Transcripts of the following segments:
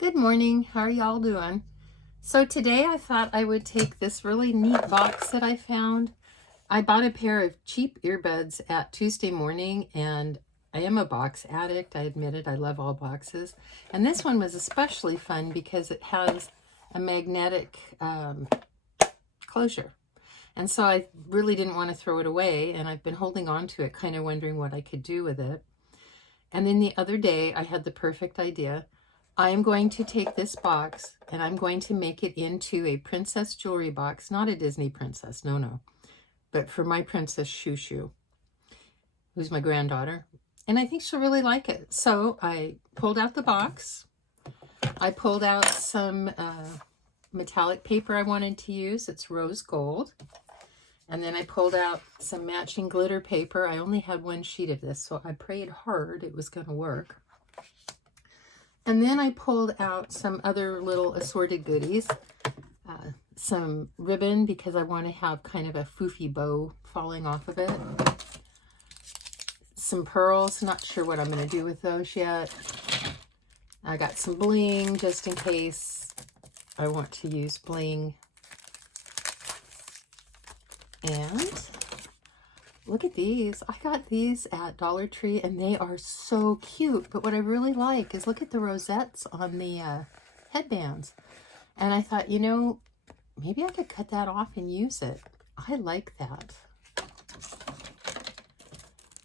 Good morning. How are y'all doing? So today I thought I would take this really neat box that I found. I bought a pair of cheap earbuds at Tuesday morning, and I am a box addict. I admit it. I love all boxes. And this one was especially fun because it has a magnetic closure. And so I really didn't want to throw it away, and I've been holding on to it, kind of wondering what I could do with it. And then the other day I had the perfect idea. I am going to take this box and I'm going to make it into a princess jewelry box, not a Disney princess, no, but for my princess Shoo, who's my granddaughter, and I think she'll really like it. So I pulled out the box. I pulled out some metallic paper I wanted to use. It's rose gold. And then I pulled out some matching glitter paper. I only had one sheet of this, so I prayed hard it was going to work. And then I pulled out some other little assorted goodies, some ribbon because I want to have kind of a foofy bow falling off of it, some pearls, not sure what I'm going to do with those yet. I got some bling just in case I want to use bling. And look at these. I got these at Dollar Tree and they are so cute. But what I really like is look at the rosettes on the headbands. And I thought, you know, maybe I could cut that off and use it. I like that.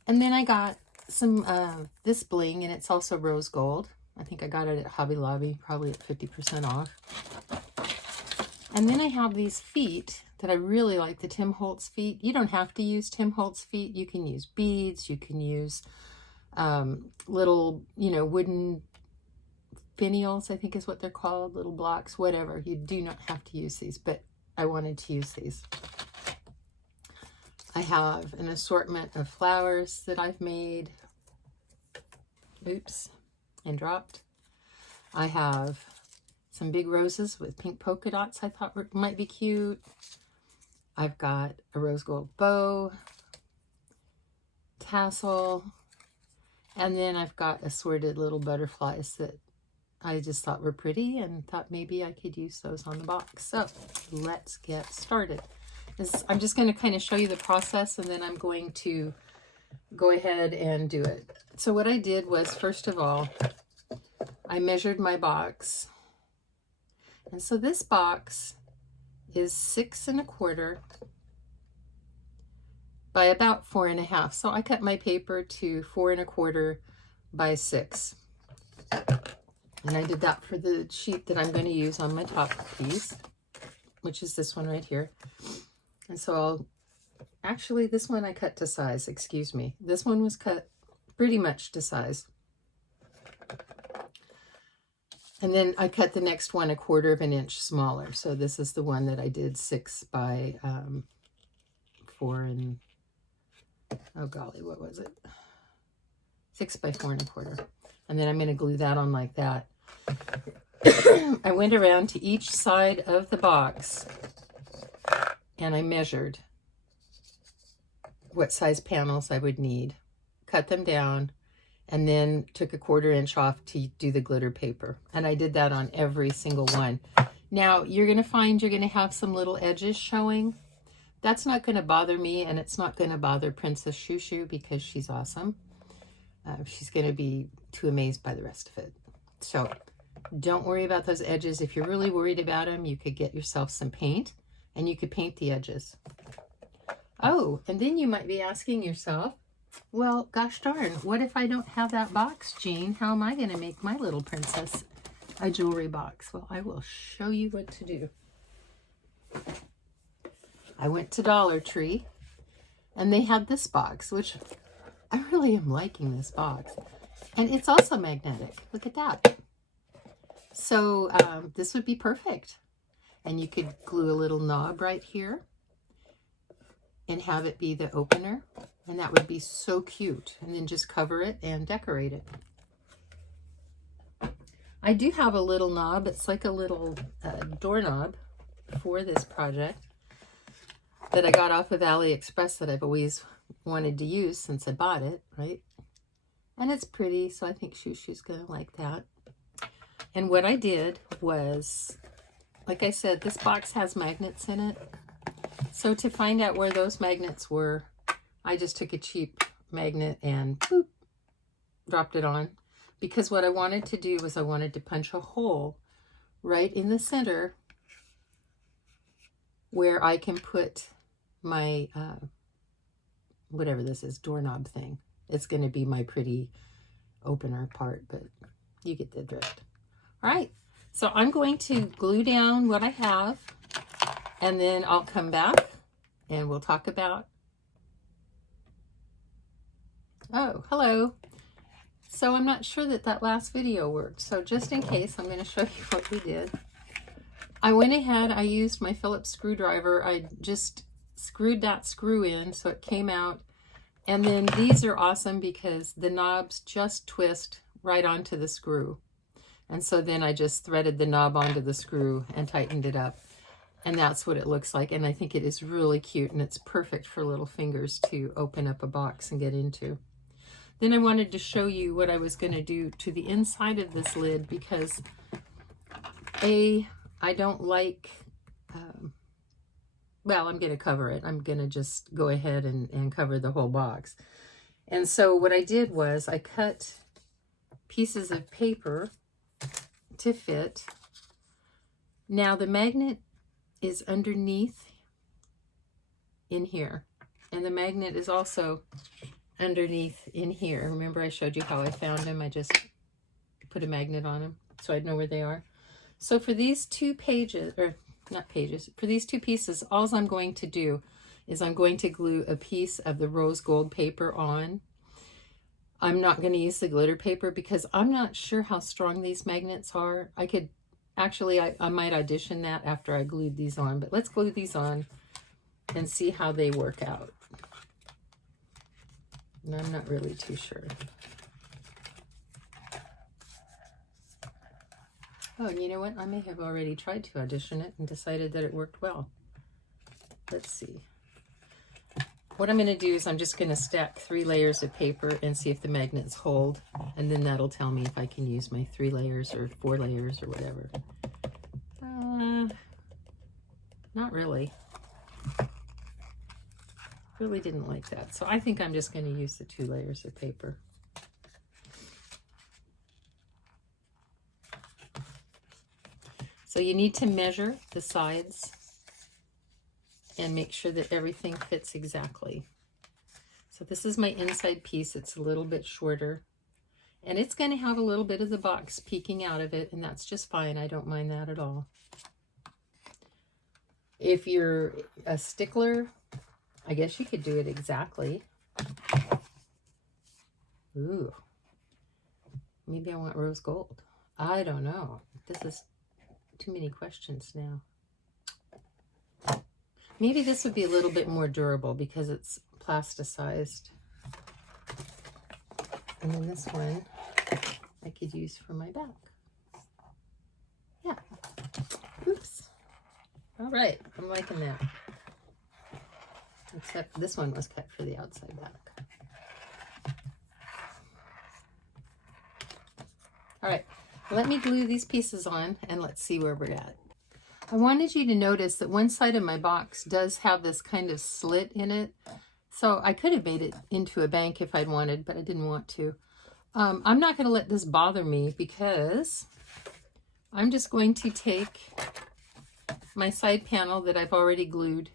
And then I got some this bling, and it's also rose gold. I think I got it at Hobby Lobby, probably at 50% off. And then I have these feet that I really like, the Tim Holtz feet. You don't have to use Tim Holtz feet. You can use beads. You can use little, wooden finials, I think is what they're called, little blocks, whatever. You do not have to use these, but I wanted to use these. I have an assortment of flowers that I've made. Oops, and dropped. I have some big roses with pink polka dots I thought might be cute. I've got a rose gold bow, tassel, and then I've got assorted little butterflies that I just thought were pretty and thought maybe I could use those on the box. So let's get started. I'm just going to kind of show you the process, and then I'm going to go ahead and do it. So what I did was, first of all, I measured my box. And so this box is 6 1/4 by about 4 1/2. So I cut my paper to 4 1/4 by 6. And I did that for the sheet that I'm going to use on my top piece, which is this one right here. And so actually this one I cut to size, excuse me. This one was cut pretty much to size. And then I cut the next one 1/4 inch smaller. So this is the one that I did 6 by 4 and, oh golly, what was it? 6 by 4 1/4. And then I'm going to glue that on like that. I went around to each side of the box and I measured what size panels I would need, cut them down, and then took 1/4 inch off to do the glitter paper. And I did that on every single one. Now, you're going to find you're going to have some little edges showing. That's not going to bother me, and it's not going to bother Princess Shoo because she's awesome. She's going to be too amazed by the rest of it. So don't worry about those edges. If you're really worried about them, you could get yourself some paint, and you could paint the edges. Oh, and then you might be asking yourself, well, gosh darn, what if I don't have that box, Jean? How am I going to make my little princess a jewelry box? Well, I will show you what to do. I went to Dollar Tree, and they had this box, which I really am liking this box. And it's also magnetic. Look at that. So this would be perfect. And you could glue a little knob right here and have it be the opener. And that would be so cute. And then just cover it and decorate it. I do have a little knob. It's like a little doorknob for this project that I got off of AliExpress that I've always wanted to use since I bought it, right? And it's pretty, so I think Shoo Shoo's going to like that. And what I did was, like I said, this box has magnets in it. So to find out where those magnets were, I just took a cheap magnet and boop, dropped it on. Because what I wanted to do was I wanted to punch a hole right in the center where I can put my, whatever this is, doorknob thing. It's going to be my pretty opener part, but you get the drift. All right, so I'm going to glue down what I have, and then I'll come back and we'll talk about, oh, hello. So I'm not sure that that last video worked. So just in case, I'm going to show you what we did. I went ahead, I used my Phillips screwdriver. I just screwed that screw in so it came out. And then these are awesome because the knobs just twist right onto the screw. And so then I just threaded the knob onto the screw and tightened it up. And that's what it looks like. And I think it is really cute, and it's perfect for little fingers to open up a box and get into. Then I wanted to show you what I was going to do to the inside of this lid because I don't like, well, I'm going to cover it. I'm going to just go ahead and cover the whole box. And so what I did was I cut pieces of paper to fit. Now the magnet is underneath in here, and the magnet is also underneath in here. Remember I showed you how I found them? I just put a magnet on them so I'd know where they are. So for these two pages, or not pages, for these two pieces, all I'm going to do is I'm going to glue a piece of the rose gold paper on. I'm not going to use the glitter paper because I'm not sure how strong these magnets are. I could actually, I might audition that after I glued these on, but let's glue these on and see how they work out. And I'm not really too sure. Oh, and you know what? I may have already tried to audition it and decided that it worked well. Let's see. What I'm going to do is I'm just going to stack 3 layers of paper and see if the magnets hold. And then that'll tell me if I can use my 3 layers or 4 layers or whatever. Not really. Really didn't like that. So I think I'm just going to use the 2 layers of paper. So you need to measure the sides and make sure that everything fits exactly. So this is my inside piece. It's a little bit shorter, and it's going to have a little bit of the box peeking out of it, and that's just fine. I don't mind that at all. If you're a stickler, I guess you could do it exactly. Ooh, maybe I want rose gold. I don't know. This is too many questions now. Maybe this would be a little bit more durable because it's plasticized. And then this one I could use for my back. Yeah. Oops. All right. I'm liking that. Except this one was cut for the outside back. All right. Let me glue these pieces on and let's see where we're at. I wanted you to notice that one side of my box does have this kind of slit in it. So I could have made it into a bank if I'd wanted, but I didn't want to. I'm not going to let this bother me because I'm just going to take my side panel that I've already glued,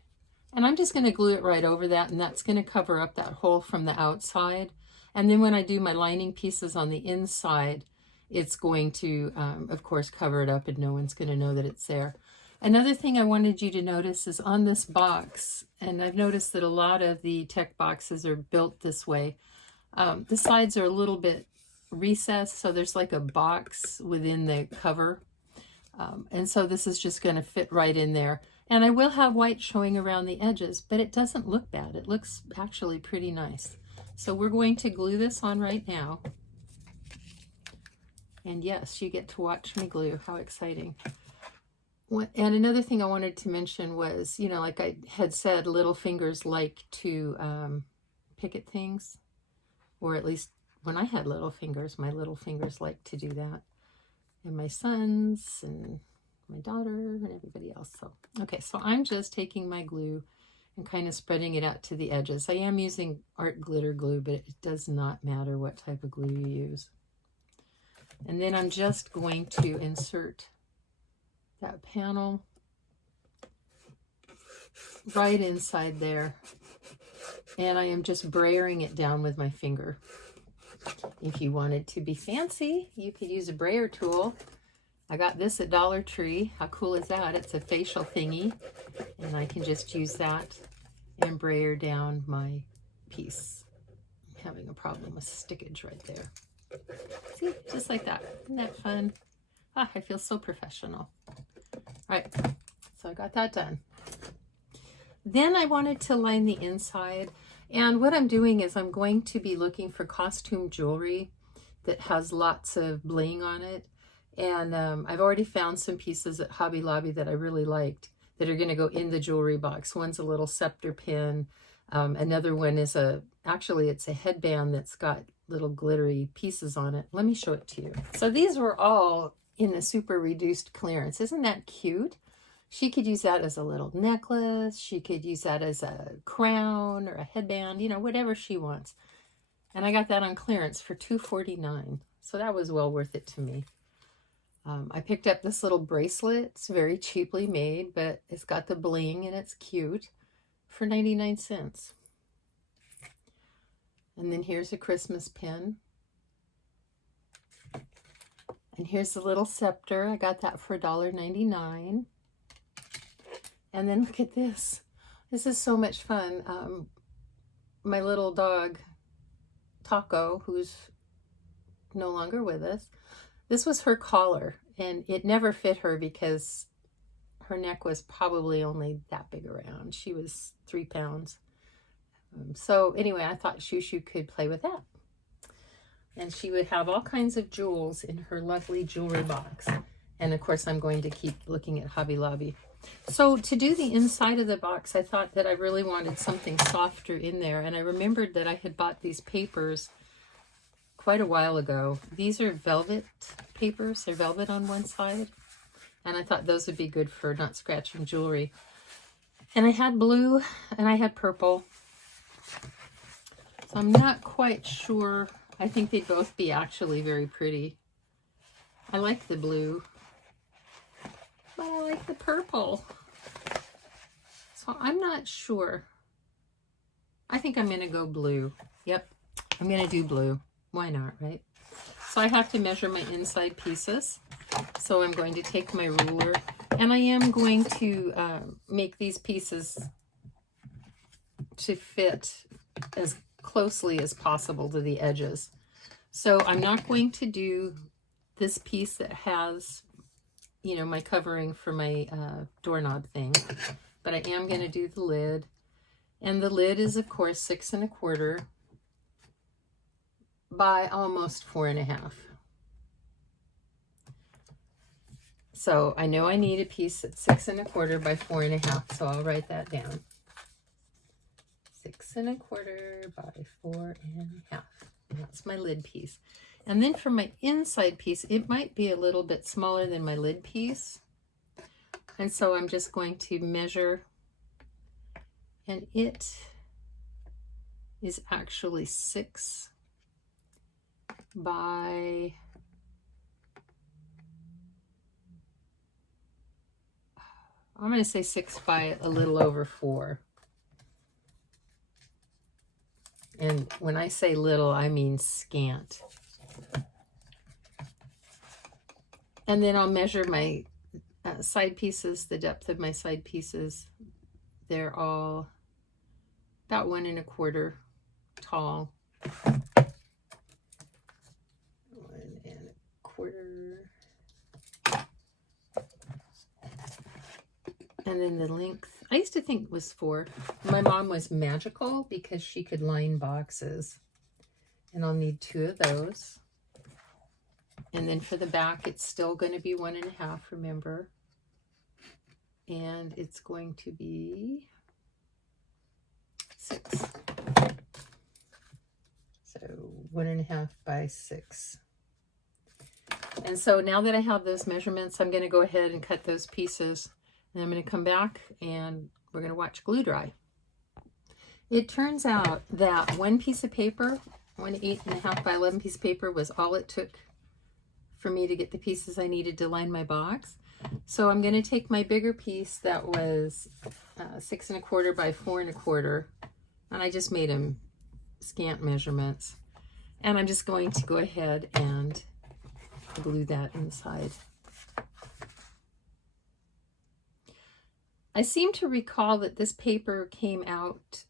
and I'm just going to glue it right over that, and that's going to cover up that hole from the outside. And then when I do my lining pieces on the inside, it's going to, of course, cover it up, and no one's going to know that it's there. Another thing I wanted you to notice is on this box, and I've noticed that a lot of the tech boxes are built this way. The sides are a little bit recessed, so there's like a box within the cover. And so this is just going to fit right in there. And I will have white showing around the edges, but it doesn't look bad. It looks actually pretty nice. So we're going to glue this on right now. And yes, you get to watch me glue. How exciting. And another thing I wanted to mention was, you know, like I had said, little fingers like to pick at things. Or at least when I had little fingers, my little fingers like to do that. and my sons and my daughter and everybody else. So, okay, so I'm just taking my glue and kind of spreading it out to the edges. I am using art glitter glue, but it does not matter what type of glue you use. And then I'm just going to insert that panel right inside there. And I am just brayering it down with my finger. If you wanted to be fancy, you could use a brayer tool. I got this at Dollar Tree. How cool is that? It's a facial thingy, and I can just use that and brayer down my piece. I'm having a problem with stickage right there. See, just like that. Isn't that fun? Ah, I feel so professional. All right, so I got that done. Then I wanted to line the inside, and what I'm doing is I'm going to be looking for costume jewelry that has lots of bling on it. And I've already found some pieces at Hobby Lobby that I really liked that are going to go in the jewelry box. One's a little scepter pin. Another one is actually it's a headband that's got little glittery pieces on it. Let me show it to you. So these were all in the super reduced clearance. Isn't that cute? She could use that as a little necklace. She could use that as a crown or a headband, you know, whatever she wants. And I got that on clearance for $2.49. So that was well worth it to me. I picked up this little bracelet. It's very cheaply made, but it's got the bling and it's cute for 99 cents. And then here's a Christmas pin. And here's the little scepter. I got that for $1.99. And then look at this. This is so much fun. My little dog, Taco, who's no longer with us, this was her collar, and it never fit her because her neck was probably only that big around. She was 3 pounds. So anyway, I thought Shushu could play with that. And she would have all kinds of jewels in her lovely jewelry box. And of course, I'm going to keep looking at Hobby Lobby. So to do the inside of the box, I thought that I really wanted something softer in there. And I remembered that I had bought these papers quite a while ago. These are velvet papers. They're velvet on one side. And I thought those would be good for not scratching jewelry. And I had blue and I had purple. So I'm not quite sure. I think they'd both be actually very pretty. I like the blue, but I like the purple. So I'm not sure. I think I'm going to go blue. Yep, I'm going to do blue. Why not, right? So I have to measure my inside pieces. So I'm going to take my ruler, and I am going to make these pieces to fit as closely as possible to the edges. So I'm not going to do this piece that has, you know, my covering for my doorknob thing, but I am going to do the lid. And the lid is, of course, 6 1/4 by almost 4 1/2. So I know I need a piece that's 6 1/4 by 4 1/2, so I'll write that down. 6 1/4 by 4 1/2. That's my lid piece. And then for my inside piece, it might be a little bit smaller than my lid piece. And so I'm just going to measure, and it is actually 6 by, I'm going to say 6 by a little over 4. And when I say little, I mean scant. And then I'll measure my side pieces, the depth of my side pieces. They're all about 1 1/4 tall. 1 1/4. And then the length, I used to think it was 4. My mom was magical because she could line boxes. And I'll need 2 of those. And then for the back, it's still going to be 1 1/2, remember. And it's going to be 6. So 1 1/2 by 6. And so now that I have those measurements, I'm going to go ahead and cut those pieces. And I'm going to come back and we're going to watch glue dry. It turns out that one piece of paper, one 8.5 by 11 piece of paper, was all it took for me to get the pieces I needed to line my box. So I'm going to take my bigger piece that was 6 1/4 by 4 1/4, and I just made them scant measurements. And I'm just going to go ahead and glue that inside. I seem to recall that this paper came out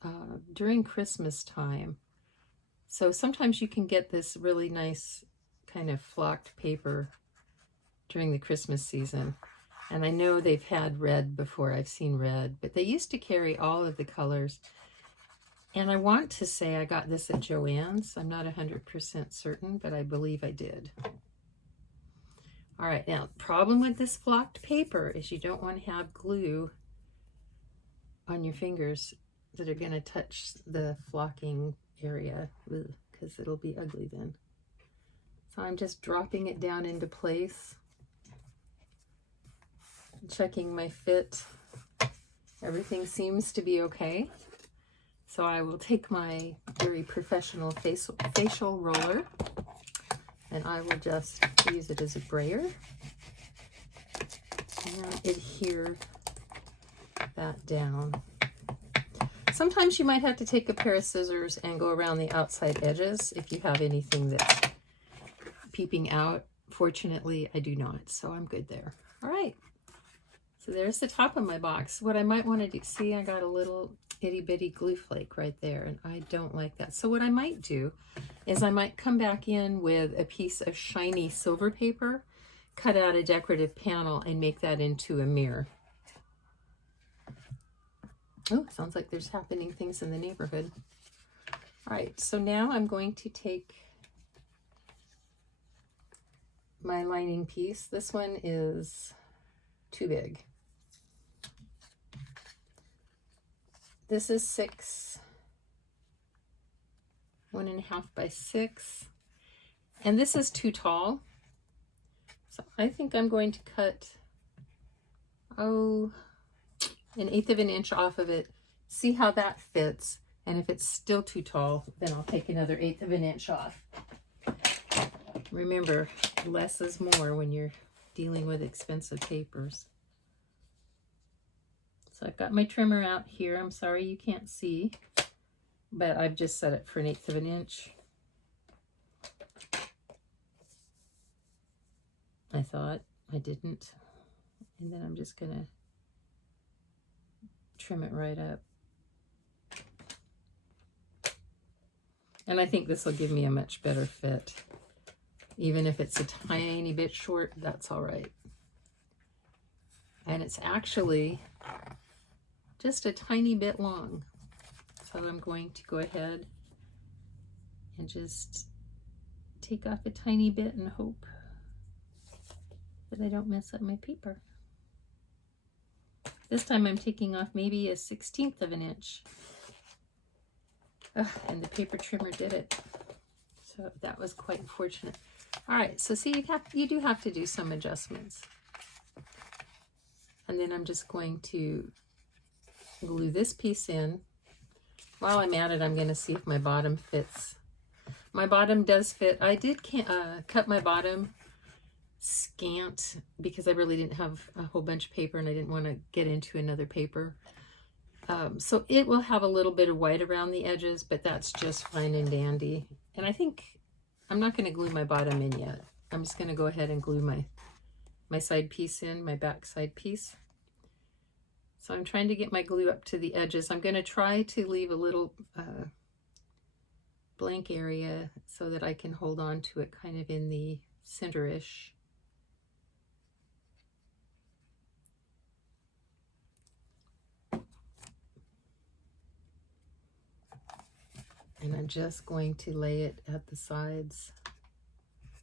during Christmas time. So sometimes you can get this really nice kind of flocked paper during the Christmas season. And I know they've had red before. I've seen red, but they used to carry all of the colors. And I want to say I got this at Joann's. I'm not 100% certain, but I believe I did. All right, now the problem with this flocked paper is you don't want to have glue on your fingers that are going to touch the flocking area, because it'll be ugly then. So I'm just dropping it down into place, checking my fit. Everything seems to be okay. So I will take my very professional facial roller and I will just use it as a brayer and adhere that down. Sometimes you might have to take a pair of scissors and go around the outside edges if you have anything that's peeping out. Fortunately, I do not, so I'm good there. All right, so there's the top of my box. What I might want to do, see, I got a little itty bitty glue flake right there, and I don't like that. So what I might do is I might come back in with a piece of shiny silver paper, cut out a decorative panel, and make that into a mirror. Oh, sounds like there's happening things in the neighborhood. All right, so now I'm going to take my lining piece. This one is too big. This is 1.5 by 6, and this is too tall. So I think I'm going to cut, 1/8 of an inch off of it, see how that fits, and if it's still too tall, then I'll take another 1/8 of an inch off. Remember, less is more when you're dealing with expensive papers. So I've got my trimmer out here. I'm sorry you can't see, but I've just set it for 1/8 of an inch. I thought I didn't. And then I'm just gonna trim it right up. And I think this will give me a much better fit. Even if it's a tiny bit short, that's all right. And it's actually just a tiny bit long. So I'm going to go ahead and just take off a tiny bit and hope that I don't mess up my paper. This time I'm taking off maybe a 1/16 of an inch. And the paper trimmer did it. So that was quite fortunate. All right, so see, you do have to do some adjustments. And then I'm just going to glue this piece in. While I'm at it, I'm going to see if my bottom fits. My bottom does fit. I did cut my bottom scant because I really didn't have a whole bunch of paper and I didn't want to get into another paper. So it will have a little bit of white around the edges, but that's just fine and dandy. And I think I'm not going to glue my bottom in yet. I'm just going to go ahead and glue my side piece in, my back side piece. So I'm trying to get my glue up to the edges. I'm going to try to leave a little blank area so that I can hold on to it kind of in the center-ish. And I'm just going to lay it at the sides.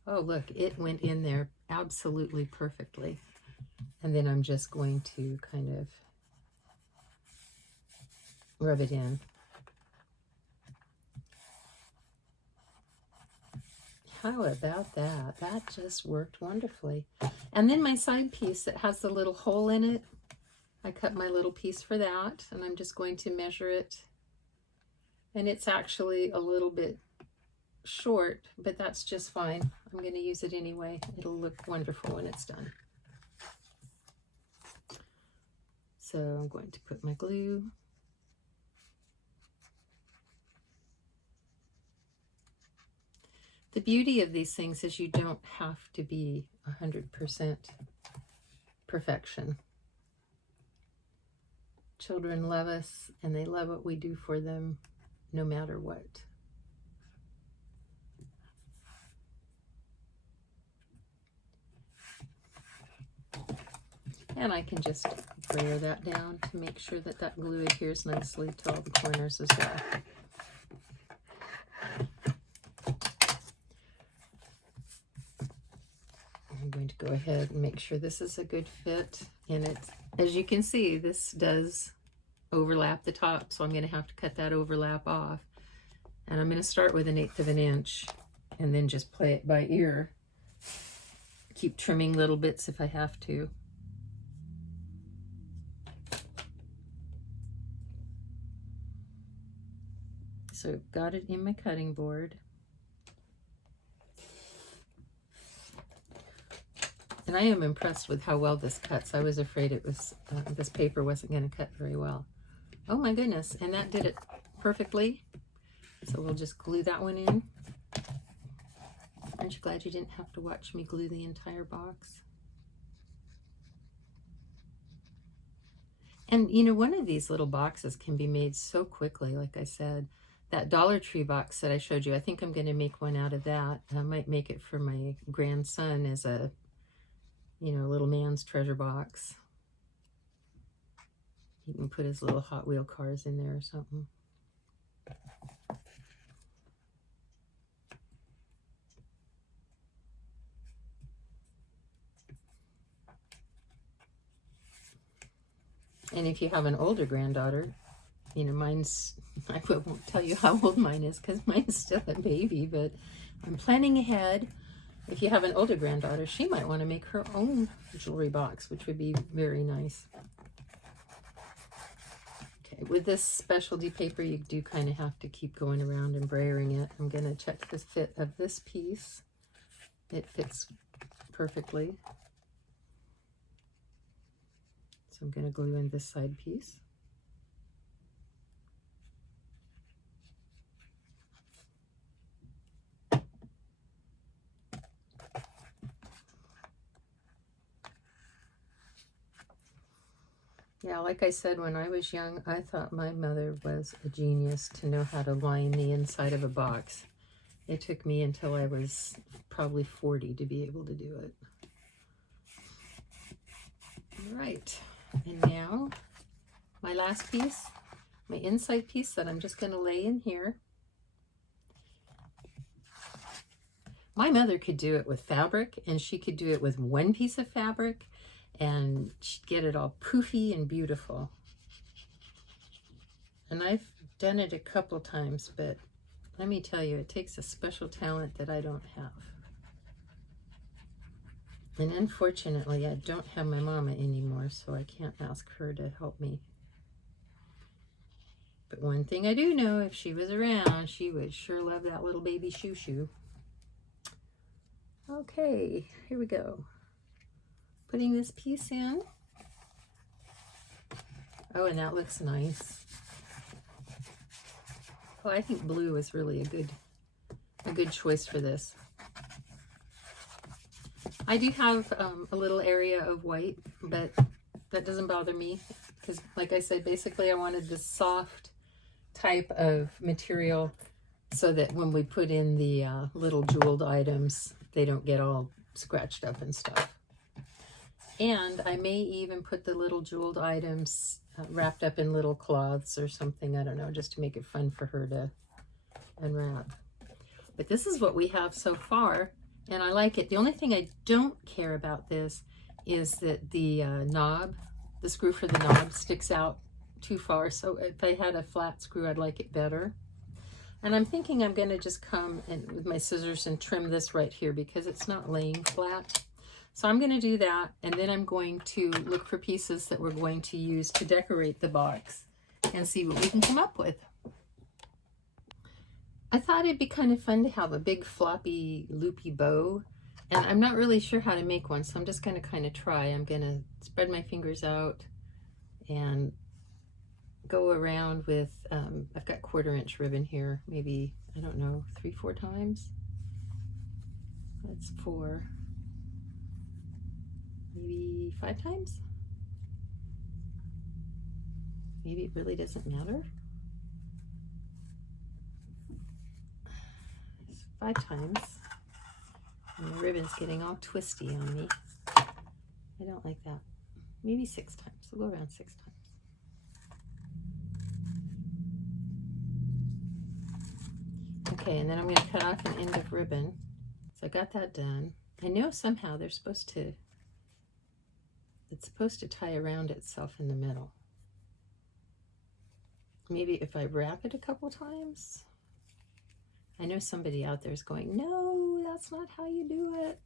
Oh, look, it went in there absolutely perfectly. And then I'm just going to kind of rub it in. How about that? That just worked wonderfully. And then my side piece that has the little hole in it, I cut my little piece for that, and I'm just going to measure it. And it's actually a little bit short, but that's just fine. I'm going to use it anyway. It'll look wonderful when it's done. So I'm going to put my glue. The beauty of these things is you don't have to be 100% perfection. Children love us, and they love what we do for them no matter what. And I can just brayer that down to make sure that that glue adheres nicely to all the corners as well. I'm going to go ahead and make sure this is a good fit. And it, as you can see, this does overlap the top, so I'm going to have to cut that overlap off. And I'm going to start with 1/8 of an inch and then just play it by ear. Keep trimming little bits if I have to. So I've got it in my cutting board. And I am impressed with how well this cuts. I was afraid it was this paper wasn't going to cut very well. Oh my goodness, and that did it perfectly. So we'll just glue that one in. Aren't you glad you didn't have to watch me glue the entire box? And you know, one of these little boxes can be made so quickly, like I said. That Dollar Tree box that I showed you, I think I'm going to make one out of that. I might make it for my grandson as a, you know, little man's treasure box. He can put his little Hot Wheel cars in there or something. And if you have an older granddaughter, you know, mine's, I won't tell you how old mine is because mine's still a baby, but I'm planning ahead. If you have an older granddaughter, she might want to make her own jewelry box, which would be very nice. Okay, with this specialty paper, you do kind of have to keep going around and brayering it. I'm going to check the fit of this piece. It fits perfectly. So I'm going to glue in this side piece. Yeah, like I said, when I was young, I thought my mother was a genius to know how to line the inside of a box. It took me until I was probably 40 to be able to do it. All right, and now my last piece, my inside piece that I'm just going to lay in here. My mother could do it with fabric, and she could do it with one piece of fabric, and she'd get it all poofy and beautiful. And I've done it a couple times, but let me tell you, it takes a special talent that I don't have. And unfortunately, I don't have my mama anymore, so I can't ask her to help me. But one thing I do know, if she was around, she would sure love that little baby shoo-shoo. Okay, here we go. Putting this piece in. Oh, and that looks nice. Oh, I think blue is really a good choice for this. I do have a little area of white, but that doesn't bother me because, like I said, basically I wanted this soft type of material so that when we put in the little jeweled items, they don't get all scratched up and stuff. And I may even put the little jeweled items wrapped up in little cloths or something, I don't know, just to make it fun for her to unwrap. But this is what we have so far, and I like it. The only thing I don't care about this is that the knob, the screw for the knob sticks out too far. So if I had a flat screw, I'd like it better. And I'm thinking I'm going to just come and with my scissors and trim this right here because it's not laying flat. So I'm going to do that, and then I'm going to look for pieces that we're going to use to decorate the box and see what we can come up with. I thought it'd be kind of fun to have a big floppy loopy bow, and I'm not really sure how to make one, so I'm just going to kind of try. I'm going to spread my fingers out and go around with, I've got 1/4 inch ribbon here, maybe, I don't know, 3-4 times. That's 4. Maybe 5 times? Maybe it really doesn't matter. It's 5 times. And the ribbon's getting all twisty on me. I don't like that. Maybe 6 times. We'll go around 6 times. Okay, and then I'm going to cut off an end of ribbon. So I got that done. I know somehow they're supposed to, it's supposed to tie around itself in the middle. Maybe if I wrap it a couple times. I know somebody out there is going, no, that's not how you do it.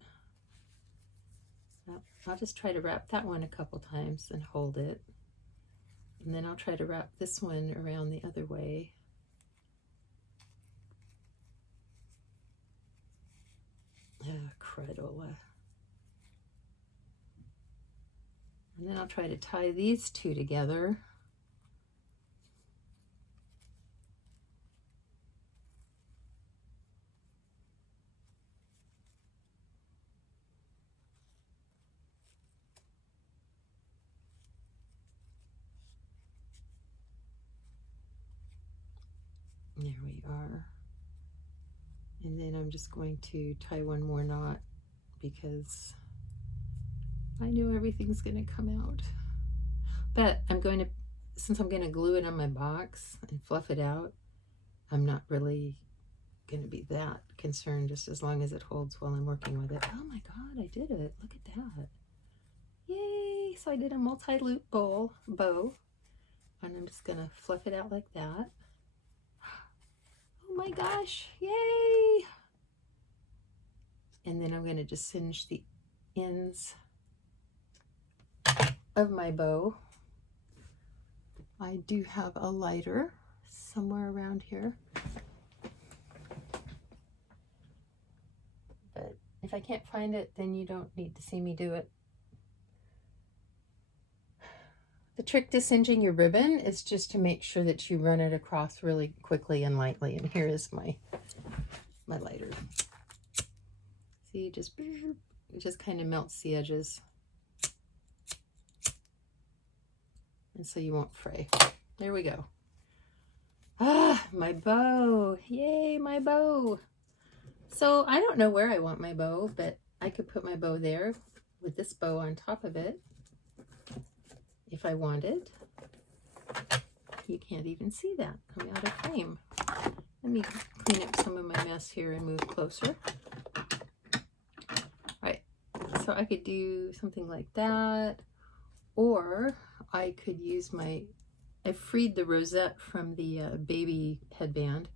Well, I'll just try to wrap that one a couple times and hold it. And then I'll try to wrap this one around the other way. Credola. And then I'll try to tie these two together. There we are. And then I'm just going to tie one more knot because I know everything's going to come out. But I'm going to, since I'm going to glue it on my box and fluff it out, I'm not really going to be that concerned, just as long as it holds while I'm working with it. Oh my God, I did it. Look at that. Yay! So I did a multi-loop bow, and I'm just going to fluff it out like that. Oh my gosh, yay! And then I'm going to just singe the ends of my bow. I do have a lighter somewhere around here. But if I can't find it, then you don't need to see me do it. The trick to singeing your ribbon is just to make sure that you run it across really quickly and lightly. And here is my lighter. See, it just kind of melts the edges. And so you won't fray. There we go. Ah, my bow. Yay, my bow. So I don't know where I want my bow, but I could put my bow there with this bow on top of it. If I wanted. You can't even see that. I'm out of frame. Let me clean up some of my mess here and move closer. All right, so I could do something like that, or I could use I freed the rosette from the baby headband.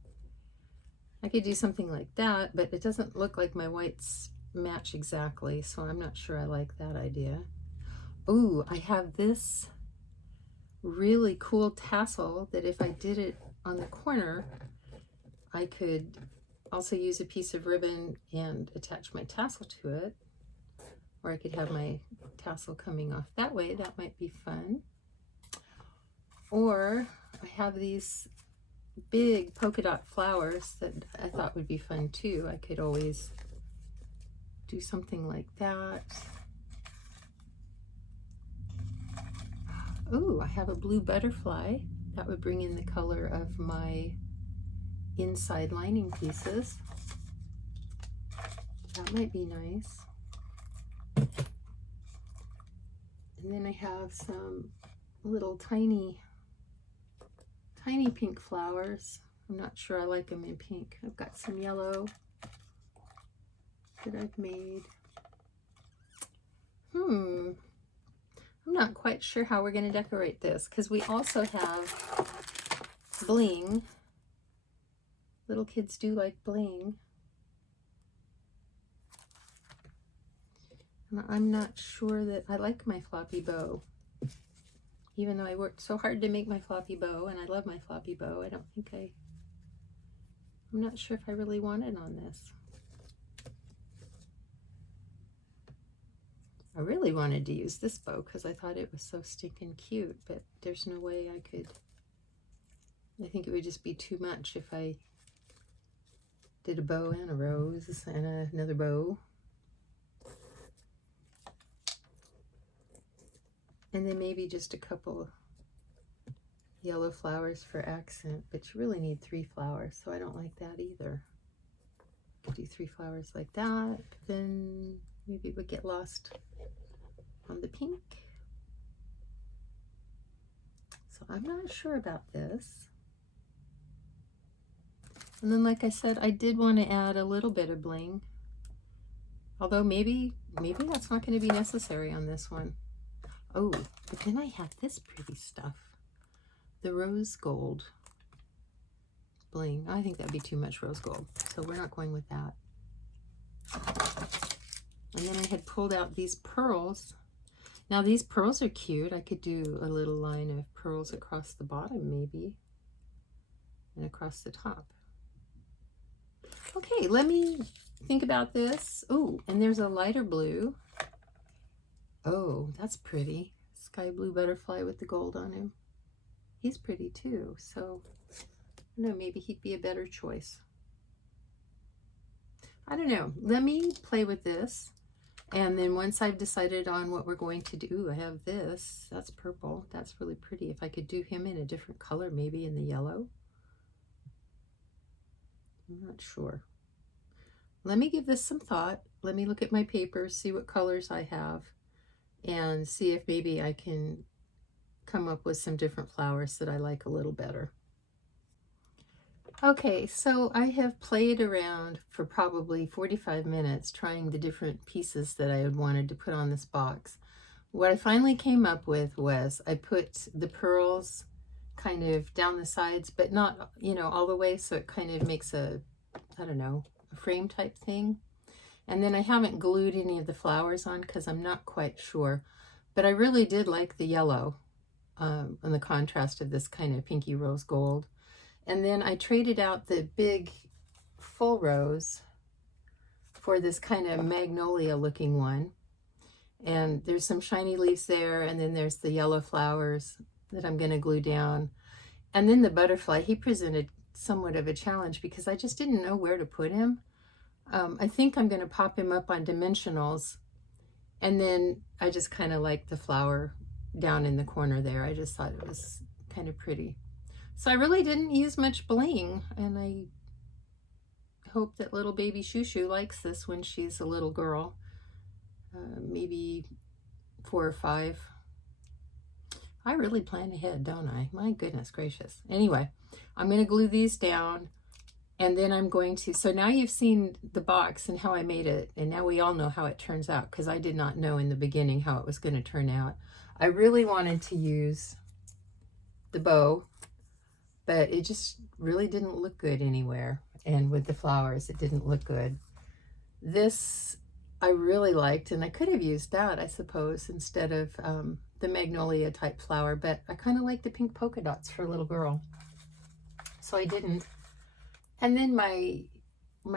I could do something like that, but it doesn't look like my whites match exactly, so I'm not sure I like that idea. Ooh, I have this really cool tassel that if I did it on the corner, I could also use a piece of ribbon and attach my tassel to it. Or I could have my tassel coming off that way. That might be fun. Or I have these big polka dot flowers that I thought would be fun too. I could always do something like that. Ooh, I have a blue butterfly. That would bring in the color of my inside lining pieces. That might be nice. And then I have some little tiny pink flowers. I'm not sure I like them in pink. I've got some yellow that I've made. I'm not quite sure how we're going to decorate this because we also have bling Little kids do like bling. And I'm not sure that I like my floppy bow. Even though I worked so hard to make my floppy bow, and I love my floppy bow, I don't think I'm not sure if I really want it on this. I really wanted to use this bow because I thought it was so stinking cute, but there's no way I could. I think it would just be too much if I did a bow and a rose and another bow. And then maybe just a couple yellow flowers for accent, but you really need 3 flowers, so I don't like that either. Could do 3 flowers like that, but then maybe it would get lost on the pink. So I'm not sure about this. And then, like I said, I did want to add a little bit of bling, although maybe that's not going to be necessary on this one. Oh, but then I have this pretty stuff, the rose gold bling. I think that'd be too much rose gold, so we're not going with that. And then I had pulled out these pearls. Now these pearls are cute. I could do a little line of pearls across the bottom maybe, and across the top. Okay, let me think about this. Oh, and there's a lighter blue. Oh, that's pretty. Sky blue butterfly with the gold on him. He's pretty too, so I don't know, maybe he'd be a better choice. I don't know. Let me play with this. And then once I've decided on what we're going to do, I have this. That's purple. That's really pretty. If I could do him in a different color, maybe in the yellow. I'm not sure. Let me give this some thought. Let me look at my papers, see what colors I have, and see if maybe I can come up with some different flowers that I like a little better. Okay, so I have played around for probably 45 minutes trying the different pieces that I had wanted to put on this box. What I finally came up with was I put the pearls kind of down the sides, but not, you know, all the way, so it kind of makes a, I don't know, a frame type thing. And then I haven't glued any of the flowers on because I'm not quite sure, but I really did like the yellow and the contrast of this kind of pinky rose gold. And then I traded out the big full rose for this kind of magnolia looking one. And there's some shiny leaves there, and then there's the yellow flowers that I'm going to glue down. And then the butterfly, he presented somewhat of a challenge because I just didn't know where to put him. I think I'm going to pop him up on dimensionals, and then I just kind of like the flower down in the corner there. I just thought it was kind of pretty. So I really didn't use much bling, and I hope that little baby Shoo Shoo likes this when she's a little girl, maybe 4 or 5. I really plan ahead, don't I? My goodness gracious. Anyway, I'm going to glue these down, and then I'm going to, so now you've seen the box and how I made it, and now we all know how it turns out, because I did not know in the beginning how it was going to turn out. I really wanted to use the bow, but it just really didn't look good anywhere. And with the flowers, it didn't look good. This I really liked, and I could have used that, I suppose, instead of the magnolia type flower, but I kind of like the pink polka dots for a little girl, so I didn't. And then my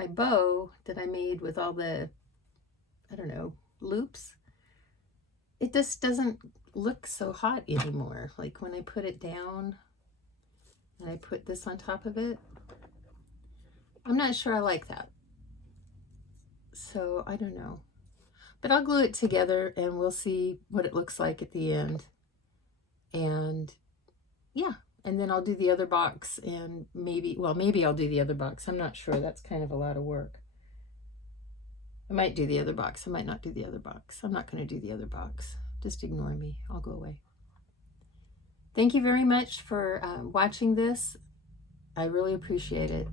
bow that I made with all the, I don't know, loops, it just doesn't look so hot anymore. Like when I put it down and I put this on top of it, I'm not sure I like that. So I don't know, but I'll glue it together and we'll see what it looks like at the end. And yeah, and then I'll do the other box, and maybe I'll do the other box. I'm not sure. That's kind of a lot of work. I might do the other box. I might not do the other box. I'm not going to do the other box. Just ignore me. I'll go away. Thank you very much for watching this. I really appreciate it.